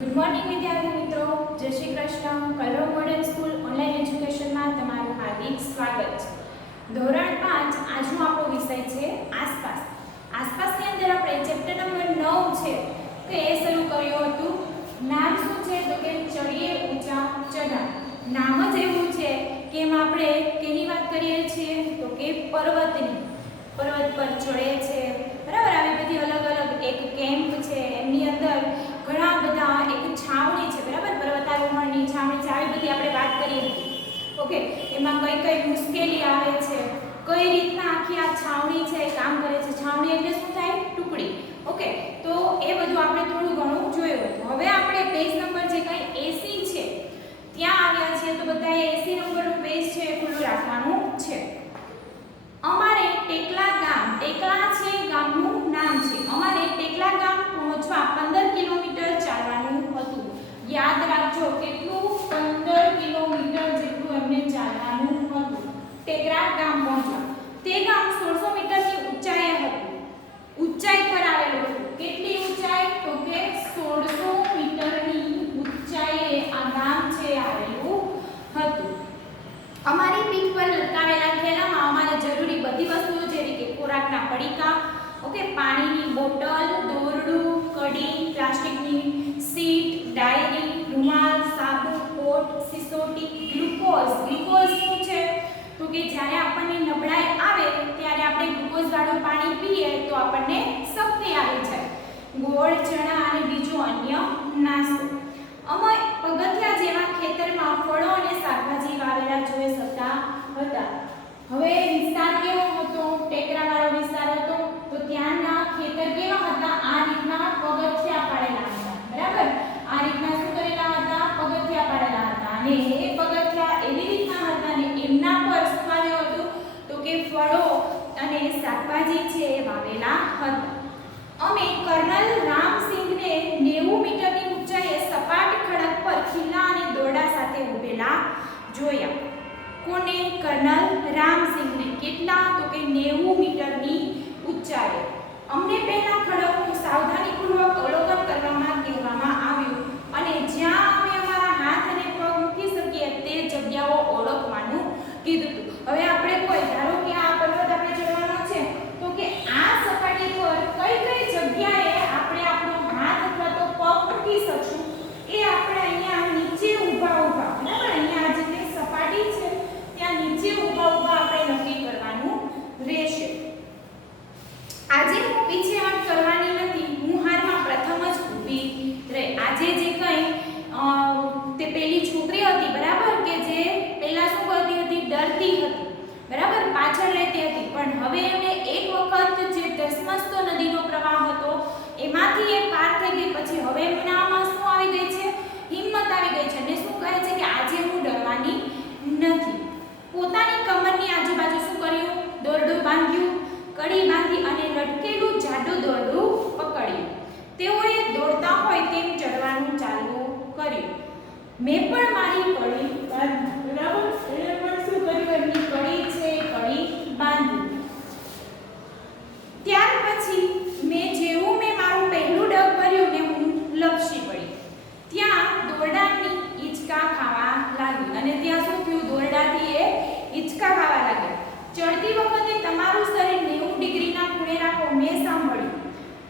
Good morning વિદ્યાર્થી મિત્રો, જય Shri Krishna. Kalrav model school online એજ્યુકેશનમાં તમારું હાર્દિક સ્વાગત છે. ધોરણ 5 આજનો આપણો વિષય છે આસપાસ. આસપાસની અંદર આપણે ચેપ્ટર નંબર 9 છે કે એ શરૂ કર્યું હતું. નામ શું છે તો કે ચડીએ ઊંચા ચઢાણ. નામ જ એવું છે કે એમાં આપણે કેની વાત કરીએ છીએ તો કે પર્વતની. પર્વત પર ચડે છે, બરાબર. આવી બધી અલગ અલગ એક કેમ્પ છે, એમની અંદર ઘણા બધા એક છાવણી છે, બરાબર. પર્વતારોહણની છાવણી છે, આવી બધી આપણે વાત કરીએ હતી. ઓકે, એમાં કઈ કઈ મુશ્કેલી આવે છે, કઈ રીતના આખી આ છાવણી છે કામ કરે છે. છાવણી એટલે શું થાય? ટુકડી. ઓકે, તો એ બધું આપણે થોડું ઘણું જોયું હતું. હવે આપણે પેજ નંબર જે કઈ 80 છે ત્યાં આવ્યા છીએ, તો બધાએ 80 નંબરનું પેજ છે એ ખુલ્લું રાખવાનું છે. અમારે ટેકલા ગામ, ટેકલા છે ગામનું નામ છે. અમારે ટેકલા ગામ પહોંચવા 15 કિલોમીટર ચાલવાનું હતું. યાદ રાખજો કેટલું? 15 કિલોમીટર જેટલું એમને ચાલવાનું હતું ટેકરા ગામ પહોંચવા. તે ગામ 1600 મીટરની ઊંચાઈએ હતું. ઊંચાઈ પર આવેલું હતું. કેટલી ઊંચાઈ તો કે 1600 મીટરની ઊંચાઈએ આ ગામ છે આવેલું હતું. અમારી પીઠ પર લટકાવેલા થેલામાં અમારે જરૂરી બધી વસ્તુઓ જેવી કે ખોરાકના પડીકા, ઓકે, પાણીની બોટલ, દોરડું, કડી, પ્લાસ્ટિકની સીટ, ડાયરી, રૂમાલ, સાબુ, પોટ, સિસોટી, ગ્લુકોઝ. ગ્લુકોઝ શું છે તો કે જ્યારે આપણને નબળાઈ આવે ત્યારે આપણે ગ્લુકોઝ વાળું પાણી પીએ તો આપણને શક્તિ આવી જાય. ગોળ, ચણા અને બીજો અન્ય નાસ્તો. અમે પગથિયા જેવા ખેતરમાં ફળો અને શાકભાજી વાવેલા જોઈ શકતા હતા. હવે વિસ્તાર કેવો હતો? ટેકરાવાળો વિસ્તાર હતો, તો ત્યાંના ખેતર કેવા હતા? આ રીતના પગથિયા પાડેલા હતા, બરાબર. આ રીતના શું કરેલા હતા? પગથિયા પાડેલા હતા. અને એ પગથિયા એવી રીતના હતા ને એમના પર શું વાવ્યું હતું તો કે ફળો અને શાકભાજી છે એ વાવેલા હતા. અમે કર્નલ રામસિંહને 90 મીટરની ઊંચાઈએ સપાટ ખડક પર ખીલા અને દોરડા સાથે ઊભેલા જોયા. કોને? કર્નલ રામસિંહને. કેટલા તો કે 90 મીટરની ઊંચાઈએ. અમને પહેલા ખડકનું સાવધાનીપૂર્વક અવલોકન કરવામાં કહેવામાં આવ્યું અને જ્યાં અમે અમારા હાથ અને પગ મૂકી શકીએ તે જગ્યાઓ ઓળખવાનું કીધું હતું. હવે આપણે કોઈ ધારો કે આ પર્વત આપણે ચડવાનો છે તો કે આ સપાટી પર કઈ કઈ જગ્યાએ આપણે આપણો હાથ અથવા તો પગ મૂકી શકશું એ આપણે અહીંયા નીચે ઊભા બરાબર. અહીંયા આ જે સપાટી છે ત્યાં નીચે ઊભા આપણે નક્કી કરવાનું રહેશે. આજે હું પીછેહટ કરવાની નથી, હું હારમાં પ્રથમ જ ઊભી રહી. આજે જે કઈ તે પેલી છોકરી હતી, બરાબર, કે જે પહેલા શું કરતી હતી? ડરતી હતી, બરાબર, પાછળ રહેતી હતી. પણ હવે એને એક વખત જે ધસમસતો નદીનો પ્રવાહ હતો એમાંથી એ પાર થઈ ગઈ. પછી હવે એમનામાં શું આવી ગઈ છે? હિંમત આવી ગઈ છે. અને શું કહે છે કે આજે હું ડરવાની નથી. પોતાની કમરની આજુબાજુ શું કર્યું? દોરડું બાંધ્યું, કડી બાંધી અને લટકેલું જાડું દોરડું પકડ્યું. તેઓએ દોડતા હોય તેમ ચડવાનું ચાલુ કર્યું. મેં પણ મારી કડી બાંધી, બરાબર. એને પણ શું કર્યું? એમની કડી છે કડી બાંધી. ત્યાર પછી મેં મારું પહેલું ડગ ભર્યું ને હું લપસી પડી. ત્યાં દોરડાની હિંચકા ખાવા લાગી. અને ત્યાં શું થયું? દોરડાથી એ હિંચકા ખાવા લાગ્યા. ચડતી વખતે તમારું શરીર 90 ડિગ્રીના ખૂણે રાખો. મેં સાંભળ્યું.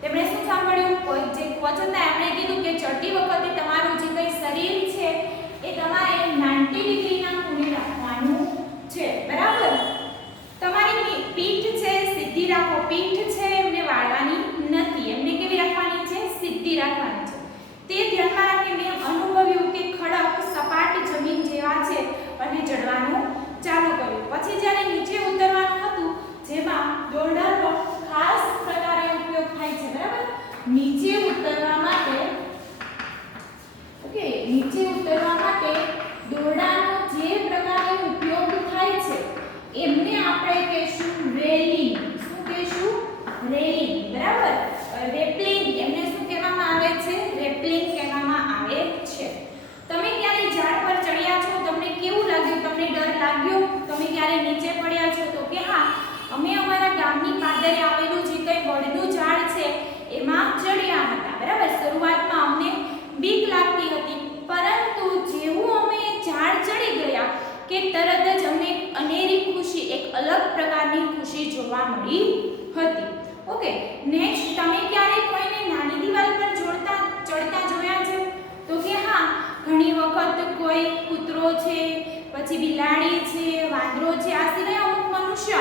તેમણે શું સાંભળ્યું? કોઈ જે કોચ હતા એમણે કીધું કે ચડતી વખતે તમારું જે કંઈ શરીર છે એ તમારે 90 ડિગ્રીના ખૂણે રાખવાનું છે, બરાબર. તમારી પીઠ છે સીધી રાખો. પીઠ છે એમને વાળવાની નથી, એમને કેવી રાખવાની છે? સીધી રાખવાની છે. તે ધ્યાનમાં રાખી મેં અનુભવ્યું કે ખડક સપાટ જમીન જેવા છે અને ચડવાનું ચાલુ કર્યું. પછી જ્યારે નીચે ઉતરવાનું હતું જેમાં દોરડાનો ખાસ પ્રકારે ઉપયોગ થાય છે, બરાબર. નીચે ઉતરવા માટે, ઓકે, નીચે ઉતરવા માટે દોરડાનો જે પ્રકારે ઉપયોગ થાય છે એમને આપણે કહેશું રેલિંગ. શું કહેશું? રેલિંગ, બરાબર. રેપલિંગ એમને શું કહેવામાં આવે છે? રેપલિંગ કહેવામાં આવે છે. તમે ક્યારે ઝાડ પર ચડ્યા છો? તમને કેવું લાગ્યું? તમને ડર લાગ્યો? તમે ક્યારે નીચે પડ્યા છો? તો કે હા, અમે અમારા ગામની પાદરે આવેલું જે કંઈ વડનું ઝાડ છે એમાં ચડ્યા હતા, બરાબર. શરૂઆતમાં અમને બીક લાગી કે તરત જ અમને અનેરી ખુશી, એક અલગ પ્રકારની ખુશી જોવા મળી હતી. ઓકે, નેક્સ્ટ, તમે ક્યારે કોઈને નાની દિવાલ પર ચડતા જોયા છે? તો કે હા, ઘણી વખત કોઈ કૂતરો છે, પછી બિલાડી છે, વાંદરો છે, આ સિવાય અમુક મનુષ્ય,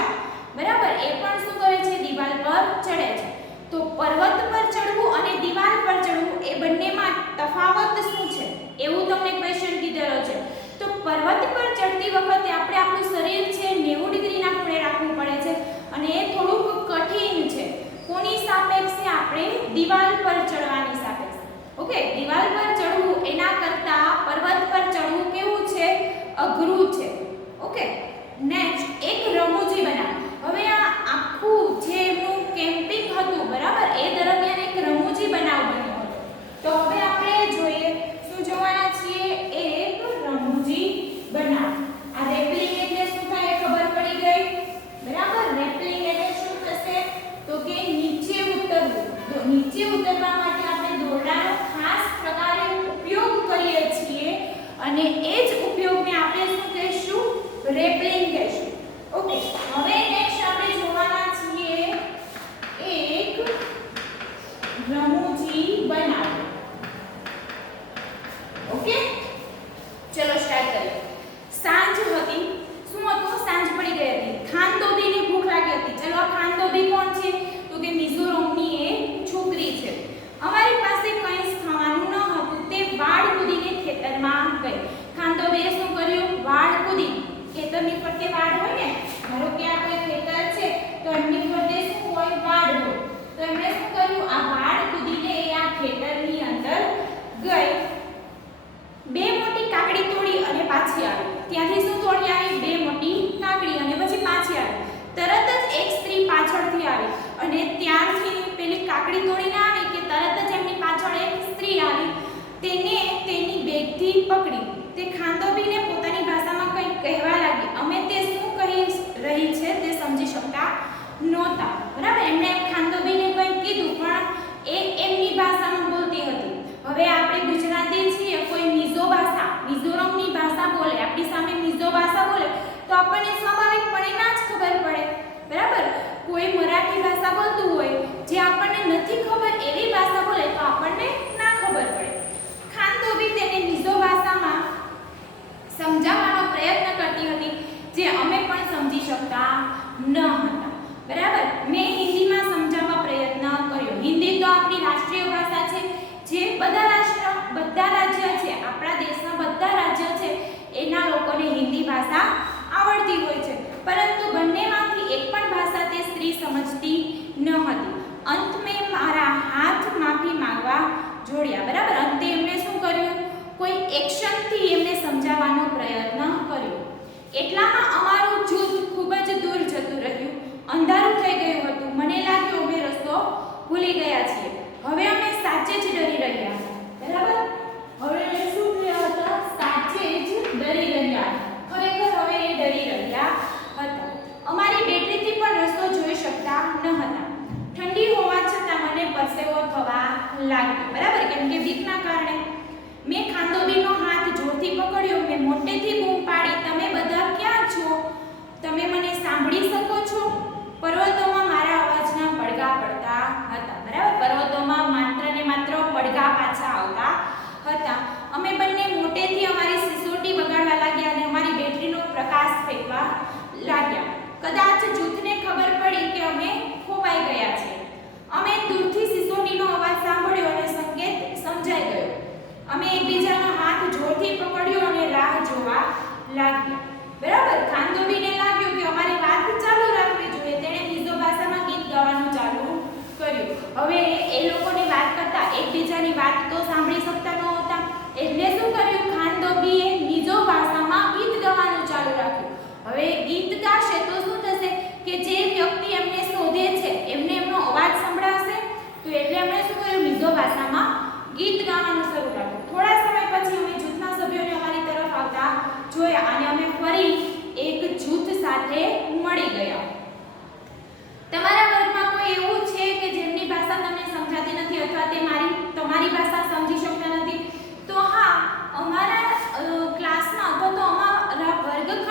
બરાબર, એ પણ શું કરે છે? દિવાલ પર ચડે છે. તો પર્વત પર ચડવું અને દિવાલ પર ચડવું એ બંનેમાં તફાવત શું છે? એવું તમને ક્વેશ્ચન કીધેલો છે. તો પર્વત પર ચડતી વખતે આપણે આપણું શરીર છે 90 ડિગ્રીના ખૂણે રાખવું પડે છે અને એ થોડુંક કઠિન છે. કોની સાપેક્ષે? આપણે દિવાલ પર ચડવાની સાપેક્ષે. ઓકે, દિવાલ પર ચડવું એના કરતા પર્વત પર ચડવું કેવું છે? અઘરું છે. ઓકે, નેક્સ્ટ, એક રમૂજી બનાવ. હવે આ આખું જે એમનું કેમ્પિંગ હતું, બરાબર, એ દરમિયાન એક રમૂજી બનાવ બન્યો હતો. તો હવે આપણે જોઈએ શું જોવાના છીએ? એક રમૂજી બનાવ. આ રેપલિંગ એટલે શું થાય ખબર પડી ગઈ, બરાબર? રેપલિંગ એટલે શું થશે? તો કે નીચે ઉતરવું. તો નીચે ઉતરવા માટે આપણે દોરડાનો ખાસ પ્રકારે ઉપયોગ કરીએ છીએ અને એ જ ઉપયોગને આપણે શું કહીશું? રેપલિંગ કહીશું. ઓકે, હવે નેક્સ્ટ આપણે જોવાના છીએ એક રમૂજી બનાવ. ઓકે, ચલો સ્ટાર્ટ કરીએ. સાંજ હતી. શું હતું? સાંજ પડી ગઈ હતી. ખાનદોબીની ભૂખ લાગી હતી. ચલો, આ ખાનદોબી કોણ છે? તો કે મિઝોરમની એક છોકરી છે. અમારી પાસે કંઈ ખાવાનું ન હતું. તે વાડ કૂદીને ખેતરમાં ગઈ. ખાનદોબીએ શું કર્યું? વાડ કૂદી. ખેતરની ફરતે વાડ હોય ને, ધારો કે આ કોઈ ખેતર છે તો એમની ફરતે શું હોય? વાડ હોય. તો એમણે શું કર્યું? આ વાડ કૂદીને એ આ ખેતરની અંદર ગઈ. બે મોટી કાકડી તોડી અને પાછી આવી. ત્યાંથી શું તોડી આવી? બે મોટી કાકડી અને પછી પાછી આવી. તરત જ એક સ્ત્રી પાછળથી આવી અને ત્યારથી પેલી કાકડી તોડીને આવી કે તરત જ એમની પાછળ એક સ્ત્રી આવી. તેને તેની બેગથી પકડી. તે ખાનદોબીને પોતાની ભાષામાં કંઈક કહેવા લાગી. અમે તે શું કહી રહી છે તે સમજી શકતા નહોતા, બરાબર? એમણે ખાનદોબીને કંઈક કીધું પણ એ એમની ભાષામાં બોલતી હતી. હવે આપણે ગુજરાતી છીએ, કોઈ મિઝો ભાષા, મિઝોરમની ભાષા બોલે, આપણી સામે મિઝો ભાષા બોલે તો આપણને સ્વાભાવિકપણે ના જ ખબર પડે, બરાબર? કોઈ મરાઠી ભાષા બોલતું હોય, જે આપણને નથી ખબર એવી ભાષા બોલે તો આપણને ના ખબર પડે. ખાનદોબી તેને મિઝો ભાષામાં સમજાવવાનો પ્રયત્ન કરતી હતી, જે અમે પણ સમજી શકતા ન હતા, બરાબર? મેં હિન્દીમાં સમજાવવા પ્રયત્ન કર્યો. હિન્દી તો આપણી રાષ્ટ્રીય ભાષા છે, જે બધા રાજ્ય છે, આપણા દેશના બધા રાજ્ય છે એના લોકોને હિન્દી ભાષા આવડતી હોય છે, પરંતુ બંનેમાંથી એક પણ ભાષા તે સ્ત્રી સમજતી ન હતી. અંત મેં મારા હાથ માફી માંગવા જોડ્યા, બરાબર? અંતે એમણે શું કર્યું? કોઈ એક્શનથી એમને સમજાવવાનો પ્રયત્ન કર્યો. એટલામાં અમારું જૂથ ખૂબ જ દૂર જતું રહ્યું. અંધારું થઈ ગયું હતું. મને લાગ્યું અમે રસ્તો ભૂલી ગયા છીએ. હવે અમે સાચે જ ડરી રહ્યા હતા, બરાબર? હવે શું થયા હતા? સાચે જ ડરી રહ્યા હતા. ખરેખર હવે એ ડરી રહ્યા હતા. અમારી બેટરીથી પણ રસ્તો જોઈ શકતા ન હતા. ઠંડી હોવા છતાં મને પરસેવો થવા લાગ્યો, બરાબર? કેમ કે બીકના કારણે. મેં ખાનદોબીનો હાથ જોરથી પકડ્યો. મેં મોટેથી બૂમ પાડી, તમે બધા ક્યાં છો? તમે મને સાંભળી શકો છો? પર્વતોમાં મારા અવાજના પડઘા પડતા હતા, બરાબર? પર્વતોમાં માત્ર ને માત્ર પડઘા પાછા આવતા હતા. અમે બંને મોટેથી અમારી સિસોટી વગાડવા લાગ્યા અને અમારી બેટરીનો પ્રકાશ ફેંકવા લાગ્યા. કદાચ જૂથને ખબર પડી કે અમે ખોવાઈ ગયા છે. અમે દૂરથી સિસોટીનો અવાજ સાંભળ્યો અને સંકેત સમજાઈ ગયો. અમે એકબીજાનો હાથ જોરથી પકડ્યો અને રાહ જોવા લાગ્યા, બરાબર? ખાનદોબીને લાગ્યું કે અમારે વાત ચાલુ રાખવી જોઈએ. તેણે મિઝો ભાષામાં ગીત ગાવાનું ચાલુ કર્યું. હવે એ લોકોની વાત કરતા એકબીજાની વાત તો સાંભળી શકતા નહોતા, એટલે શું કર્યું? ખાનદોબીએ મિઝો ભાષામાં ગીત ગાવાનું ચાલુ રાખ્યું. હવે ગીત ગાશે તો શું થશે કે જે વ્યક્તિ એમને શોધે છે એમને એમનો અવાજ સંભળાશે. તો એટલે એમણે શું કર્યું? મિઝો ભાષામાં ગીત ગાવાનું શરૂ રાખ્યું. થોડા સમય પછી અમે જૂથના સભ્યોને અમારી તરફ આવતા જોયા અને અમે ફરી એક જૂથ સાથે મળી ગયા. તમારા વર્ગમાં કોઈ એવું છે કે જેમની ભાષા તમને સમજાતી નથી અથવા તે તમારી ભાષા સમજી શકતા નથી? તો હા, અમારા ક્લાસમાં અથવા તો અમારા વર્ગખંડમાં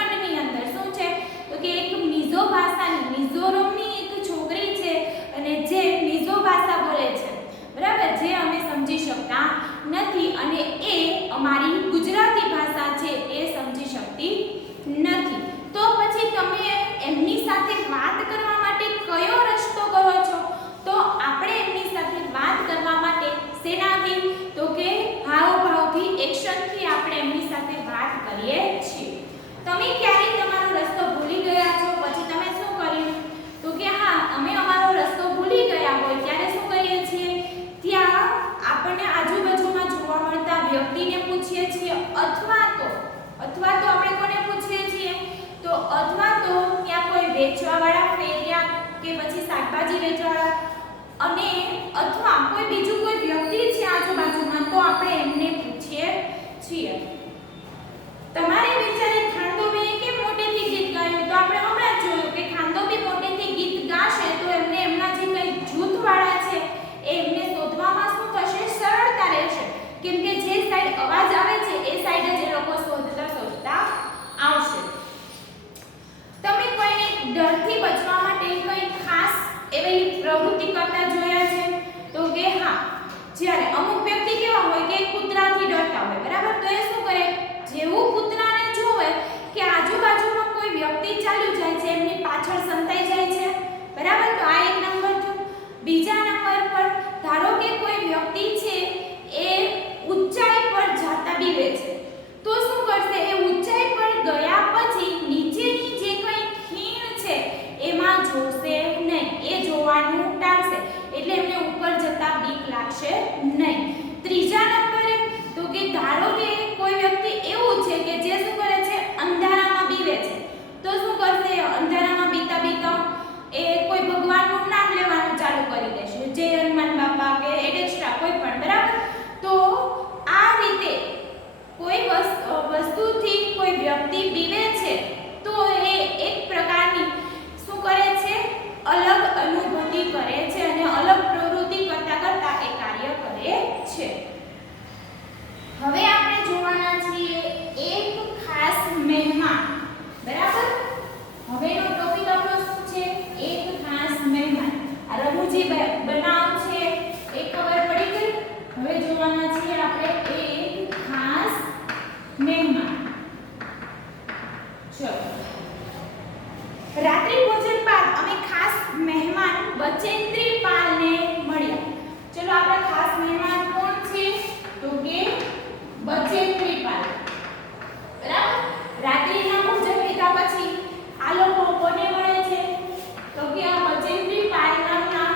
અમારી ગુજરાતી ભાષા છે એ સમજી શકતી નથી. તો પછી તમે એમની સાથે વાત કરવા માટે કયો રસ્તો કરો છો? તો આપણે એમની સાથે વાત કરવા માટે શેનાથી? તો કે હાવભાવથી, એક્શનથી આપણે એમની સાથે વાત કરીએ છીએ. તમે ક્યારે તમારો રસ્તો ભૂલી ગયા છો પછી તમે શું કર્યું? તો કે હા, અમે અમારો રસ્તો ભૂલી ગયા હોય ત્યારે શું કરીએ છીએ? ત્યાં આપણને આજુબાજુમાં જોવા મળતા વ્યક્તિને પૂછીએ છીએ અથવા તો આપણે કોને પૂછીએ છીએ? તો અથવા તો ત્યાં કોઈ વેચવાવાળા ફેરિયા કે પછી શાકભાજી વેચવાવાળા અને અથવા કોઈ બીજું કોઈ વ્યક્તિ છે આજુબાજુમાં તો આપણે એમને પૂછીએ છીએ. તમારે વિચારે ખાંડોબીએ કેમ મોટેથી ગીત ગાયું? તો આપણે હમણાં જોયું કે ખાંડોબી મોટેથી ગીત ગાશે તો એમને એમના જે કઈ જૂથવાળા છે એમને શોધવામાં શું થશે? સરળતા રહેશે. કેમ કે જે સાઈડ અવાજ આવે છે એ સાઈડ જ એ લોકો શોધતા આવશે. તમે કોઈને ડરથી બચવા માટે કોઈ ખાસ એવી પ્રવૃત્તિ કરતા જોયા છે? તો કે હા, જ્યારે અમુક વ્યક્તિ કેવા હોય કે કૂતરાથી ડરતા હોય, બરાબર? તો એ શું કરે? જેવું કૂતરાને જોવે કે આજુબાજુમાં કોઈ વ્યક્તિ ચાલ્યું જાય છે એમની પાછળ સંતાઈ જાય છે, બરાબર? તો આ એક નંબર થયો. બીજા નંબર પર ધારો કે કોઈ વ્યક્તિ છે એ ઊંચાઈ પર જતા બીવે છે, તો શું કરશે? એ ઊંચાઈ પર ગયા પછી નીચેની જે કંઈ ખીણ છે એમાં જોશે નહીં, એ જોવાનું ટાળશે, એટલે એમને ઉપર જતા બીક લાગશે નહીં. ત્રીજા નંબરે તો કે ધારો કે કોઈ વ્યક્તિ એવું છે કે જે શું કરે છે? અંધારામાં બીવે છે, તો શું કરશે? અંધારામાં બીતા બીતા એ કોઈ ભગવાનનું નામ લેવાનું ચાલુ કરી દેશે, જય હનુમાન બાપા કે એક્સ્ટ્રા કોઈ પણ, બરાબર? તો આ રીતે કોઈ વસ્તુથી કોઈ વ્યક્તિ બીવે છે તો એ એક પ્રકારની શું કરે છે? અલગ અનુભૂતિ કરે છે અને અલગ પ્રવૃત્તિ કરતા કરતા એ કાર્ય કરે છે. હવે આપણે જોવાના છીએ એક ખાસ મહેમાન, બરાબર? હવેનો ટોપિક આપણો શું છે? એક ખાસ મહેમાન. આ રઘુજી બનાવ છે એ ખબર પડી ગઈ. હવે જોવાના છીએ આપણે એક ખાસ મહેમાન. ચલો, રાત્રિ ભોજન બાદ અમે ખાસ મહેમાન બચેન્દ્રી પાલને મળ્યા. ચલો, આપણા ખાસ મહેમાન કોણ છે? તો કે બચેન્દ્રી પાલ, બરાબર? રાત્રિના ભોજન લીધા પછી આ લોકો કોને મળે છે? તો કે આ બચેન્દ્રી પાલ નામના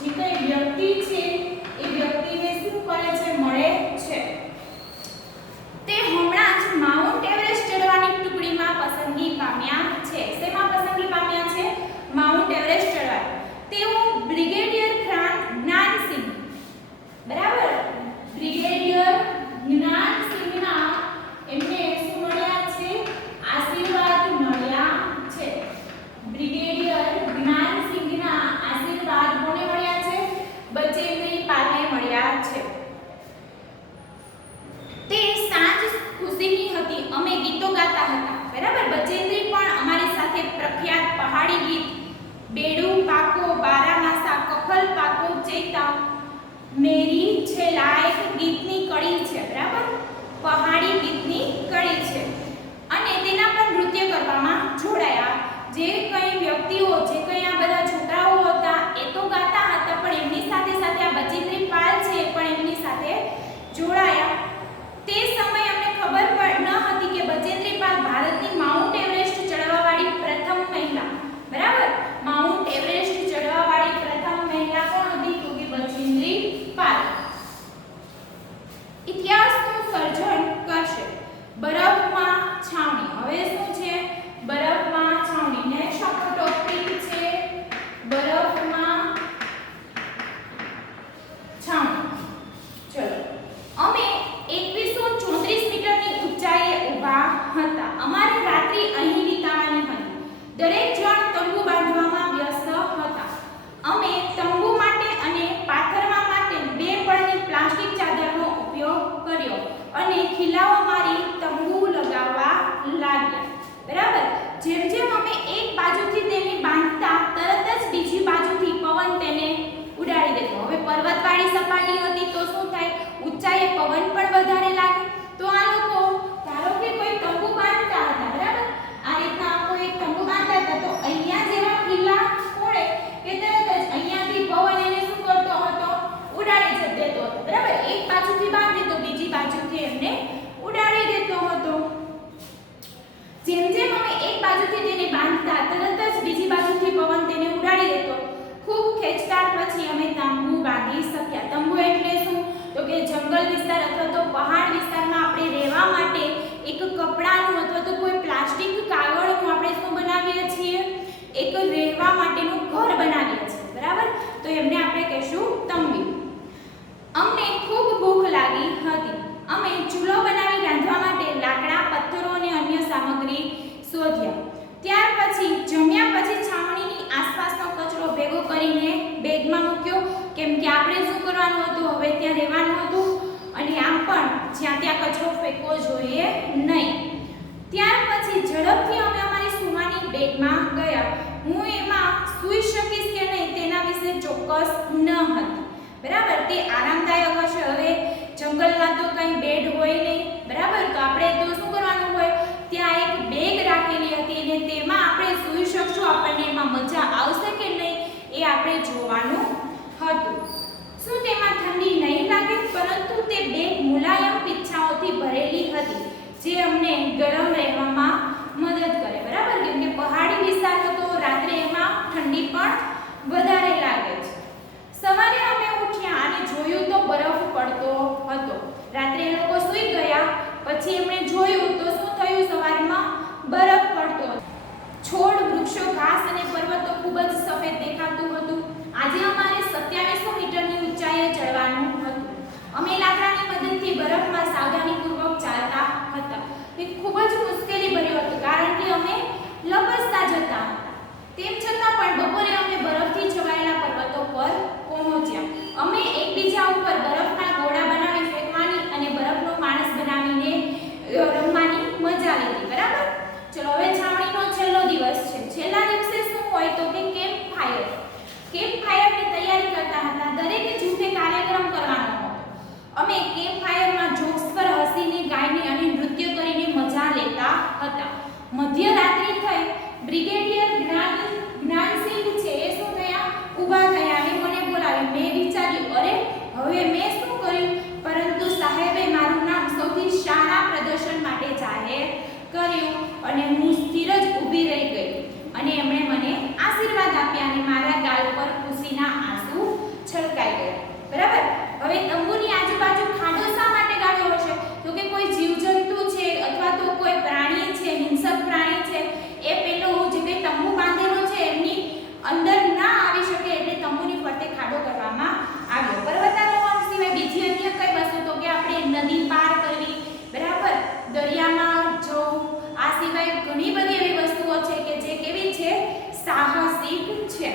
જે કઈ વ્યક્તિ છે એ વ્યક્તિને શું કરે છે? મળે છે. તે હમણાં જ માઉન્ટ એવરેસ્ટ ચડવાની ટુકડીમાં પસંદગી પામ્યા છે. શેમાં પસંદગી પામ્યા છે? માઉન્ટ એવરેસ્ટ ચડવા. તેઓ બ્રિગેડિયર જ્ઞાનસિંહ, બરાબર? બ્રિગેડિયર જ્ઞાનસિંહના એમને શું મળ્યા છે? આશીર્વાદ મળ્યા છે. બ્રિગેડિયર જ્ઞાનસિંહના આશીર્વાદ કોને મળ્યા છે? બચેન્દ્રી પાલને મળ્યા છે. તે સાંજ ખુશીની હતી, અમે ગીતો ગાતા હતા, બરાબર? બચેન્દ્રી પણ અમારી સાથે પ્રખ્યાત પહાડી ગીત બેડુ પાકો બારામાસા કફલ પાકો ચૈતા મેરી છે લાયક ગીતની કડી છે, બરાબર? પહાડી ગીતની કડી છે અને તેના પર નૃત્ય કરવામાં જોડાયા. જે કઈ વ્યક્તિઓ, જે કઈ આ બધા છોકરાઓ હતા એ તો ગાતા હતા, પણ એમની સાથે સાથે આ બચેન્દ્રી પાલ છે પણ એમની સાથે જોડાયા. તે સમયે અમને ખબર ન હતી કે બચેન્દ્રી પાલ ભારતની માઉન્ટ એવરેસ્ટ ચડવાવાળી પ્રથમ મહિલા, બરાબર? માઉન્ટ એવરેસ્ટ ચડવાવાળી પ્રથમ મહિલા કોણ હતી? તો કે બચેન્દ્રી પાલ. ઇતિહાસનું સર્જન કરશે. બરફમાં છાવણી. હવે શું છે? બરફમાં છાવણી. નેક્સ્ટ આપણો ટોપિક છે બરફમાં છાવણી. ચલો, અમે 2134 મીટરની ઊંચાઈએ ઊભા હતા. અમારી રાત્રિ અહીં વિતાવવાની હતી. દરેક જણ તંબુ બાંધવામાં વ્યસ્ત હતા. અમે તંબુ માટે અને પાથરવા માટે 2 પડની પ્લાસ્ટિક ચાદરનો ઉપયોગ કર્યો અને ખીલાઓ મારી તંબુ લગાવવા લાગ્યા, બરાબર? જેમ જેમ અમે એક બાજુથી તેને બાંધતા તરત જ બીજી બાજુથી પવન તેને ઉડાડી દેતો. હવે પર્વતવાળી સપાટી હતી તો શું થાય? ઊંચાઈએ પવન પણ વધારે લાગે, તો ફેંકવો જોઈએ નહીં. ત્યાર પછી ઝડપથી અમે અમારી સુવાની બેડમાં ગયા. હું એમાં સૂઈ શકીશ કે નહીં તેના વિશે ચોક્કસ ન હતી. બરાબર, તે આરામદાયક હશે. હવે જંગલમાં તો કંઈ બેડ હોય નહીં, બરાબર, તો આપણે તો શું કરવાનું હોય, ત્યાં એક બેગ રાખેલી હતી અને તેમાં આપણે સૂઈ શકશું. આપણને એમાં મજા આવશે કે નહીં એ આપણે જોવાનું હતું. શું તેમાં ઠંડી નહીં લાગે? પરંતુ તે બેગ મુલાયમ પીંછાઓથી ભરેલી હતી જે અમને ગરમ રહેવામાં મદદ કરે. બરાબર, કેમ કે પહાડી વિસ્તાર હતો, રાત્રે એમાં ઠંડી પણ વધારે લાગે છે. સવારે અમે ઉઠ્યા અને જોયું તો બરફ પડતો હતો. રાત્રે એ લોકો સૂઈ ગયા પછી એમણે જોયું તો શું થયું, સવારમાં બરફ પડતો હતો. છોડ, વૃક્ષો, ઘાસ અને પર્વતો ખૂબ જ સફેદ દેખાતું હતું. આજે અમારે 2700 મીટરની ઊંચાઈએ ચડવાનું હતું. અમે લાકડાની મદદથી બરફમાં સાવધાનીપૂર્વક ચાલતા હતા. એ ખૂબ જ મુશ્કેલી ભર્યું હતું કારણ કે અમે લપસતા જતા હતા. તેમ છતાં પણ બપોરે અમે બરફથી છવાયેલા પર્વતો પર પહોંચ્યા. અમે એકબીજા ઉપર બરફના ગોળા બનાવી ફેંકવાની અને બરફનો માણસ બનાવીને રમવાની મજા લીધી. બરાબર, ચલો હવે છાવણીનો છેલ્લો દિવસ છે. છેલ્લા દિવસે શું હોય તો કે કેમ્પ ફાયર. કેમ્પ ફાયરની તૈયારી કરતા હતા. દરેકે જૂથે કાર્યક્રમ કરવાનો હતો. અમે કેમ્પ ફાયરમાં જોક્સ પર હસીને, ગાઈને અને નૃત્ય કરીને મજા લેતા હતા. મધ્યરાત્રિ થઈ. બ્રિગેડિયર જ્ઞાનસિંહ છે એ શું થયા, ઊભા થયા અને મને બોલાવી. મેં વિચાર્યું, અરે હવે મેં શું કર્યું? પરંતુ સાહેબે મારું નામ સૌથી સારા પ્રદર્શન માટે જાહેર કર્યું અને હું સ્થિર જ ઊભી રહી ગઈ અને એમણે મને આશીર્વાદ આપ્યા અને મારા ગાલ પર ખુશીના આંસુ છલકાઈ ગયા. બરાબર, હવે તંબુની આજુબાજુ ખાડો શા માટે ગાળ્યો હશે? તો કે કોઈ જીવજંતુ છે અથવા તો કોઈ પ્રાણી છે, હિંસક પ્રાણી છે, એ પેલો જે કંઈ તંબુ બાંધેલો છે એમની અંદર ના આવી શકે એટલે તંબુની ફરતે ખાડો કરવામાં આવ્યો. પર્વતારોહણ સિવાય બીજી અન્ય કઈ વસ્તુ તો કે આપણે નદી પાર કરવી, બરાબર, દરિયામાં જવું, આ સિવાય ઘણી બધી એવી વસ્તુઓ છે કે જે કેવી છે, સાહસિક છે.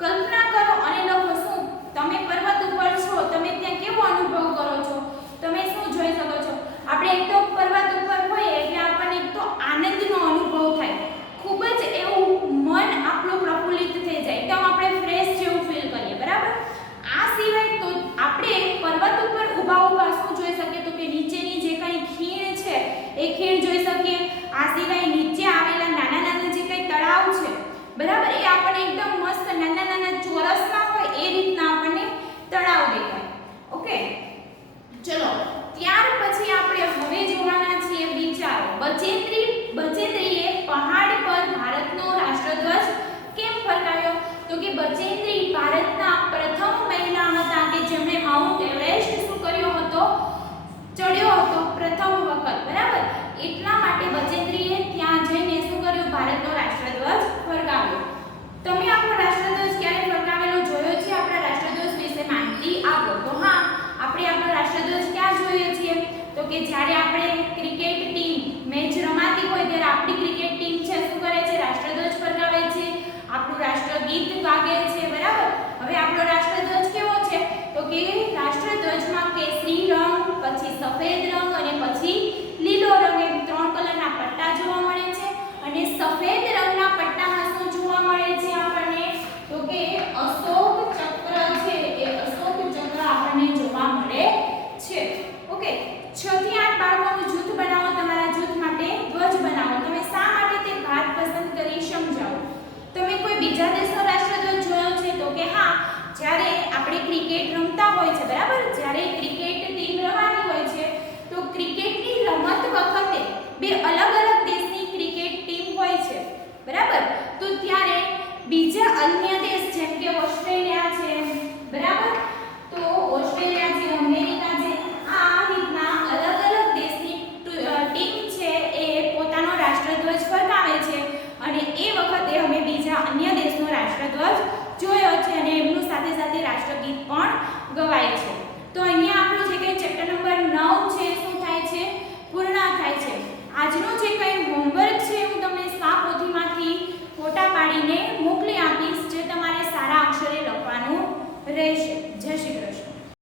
કલ્પના કરો અને લખો, શું તમે પર્વત ઉપર છો, તમે ત્યાં કેવો અનુભવ કરો છો? તમે શું જોઈ શકો છો? આપણે એક તો પર્વત ઉપર હોઈએ એટલે આપણને એક તો આનંદનો અનુભવ થાય. ખૂબ જ એવું મન આપણું પ્રફુલ્લિત થઈ જાય, એકદમ આપણે ફ્રેશ જેવું ફીલ કરીએ. બરાબર, આ સિવાય તો આપણે પર્વત ઉપર ઊભા શું જોઈ શકીએ તો કે નીચેની જે કંઈ ખીણ છે એ ખીણ જોઈ શકીએ. આ સિવાય નીચે આવેલા નાના નાના જે કંઈ તળાવ છે, બરાબર, એ આપણને એકદમ મસ્ત નાના નાના ચોરસના હોય એ રીતના આપણને તળાવ દેખાય. ઓકે, ચલો ત્યાર પછી આપણે હવે જોવાના છીએ વિચારો. બચેન્દ્રીએ પહાડ પર ભારતનો રાષ્ટ્રધ્વજ કેમ ફરકાવ્યો? તો કે બચેન્દ્રી ભારતના પ્રથમ મહિલા હતા કે જેમણે માઉન્ટ એવરેસ્ટ શું કર્યો હતો, ચડ્યો હતો પ્રથમ વખત. બરાબર, એટલા માટે બચેન્દ્રીએ ત્યાં જઈને શું કર્યું, ભારતનો રાષ્ટ્રધ્વજ ફરકાવ્યો. તમે આપણો રાષ્ટ્રધ્વજ ક્યારે ફરકાવેલો જોયો છે? આપણા રાષ્ટ્રધ્વજ વિશે માહિતી આપો. તો હા, આપણે આપણો રાષ્ટ્રધ્વજ ક્યાં જોઈએ છીએ તો કે જ્યારે આપણે ક્રિકેટ ટીમ મેચ રમાતી હોય ત્યારે આપણી ક્રિકેટ ટીમ છે શું કરે છે, રાષ્ટ્રધ્વજ ફરકાવે છે, આપણું રાષ્ટ્રગીત ગાગે છે. બરાબર, હવે આપણો રાષ્ટ્રધ્વજ કેવો છે તો કે રાષ્ટ્રધ્વજમાં કેસરી રંગ, પછી સફેદ રંગ અને પછી લીલો રંગ એમ 3 કલરના પટ્ટા જોવા મળે છે. અને સફેદ રંગના પટ્ટામાં શું જોવા મળે છે આપણને તો કે અશોક ચક્ર છે, એ અશોક ચક્ર આપણને જોવા મળે છે. ઓકે, 6 થી 8 બાળકોનું જૂથ બનાવો. તમારા જૂથ માટે ધ્વજ બનાવો. તમે શા માટે તે ભાત પસંદ કરી સમજાવો. તમે કોઈ બીજા દેશનો રાષ્ટ્રધ્વજ જોયો છે તો કે હા, જ્યારે આપણે ક્રિકેટ રમતા હોય છે, બરાબર, જ્યારે ક્રિકેટ ટીમ રમવાની હોય છે તો ક્રિકેટની રમત વખતે બે અલગ અલગ દેશની ક્રિકેટ ટીમ હોય છે. બરાબર, તો ત્યારે બીજા અન્ય દેશ જેમ કે ઓસ્ટ્રેલિયા છે, બરાબર, તો ઓસ્ટ્રેલિયા છે, અમેરિકા છે, આ રીતના અલગ અલગ દેશની ટીમ છે એ પોતાનો રાષ્ટ્રધ્વજ ફરકાવે છે અને એ વખતે અમે બીજા અન્ય દેશનો રાષ્ટ્રધ્વજ જોયો છે અને એમનું સાથે સાથે રાષ્ટ્રગીત પણ ગવાય છે. તો અહીંયા આપણું જે કંઈ ચેપ્ટર નંબર 9 છે શું થાય છે, પૂર્ણ થાય છે. આજનું જે કંઈ હોમવર્ક છે હું તમને સ્વાપોથીમાંથી ફોટા પાડીને મોકલી આપીશ જે તમારે સારા અક્ષરે લખવાનું રહેશે.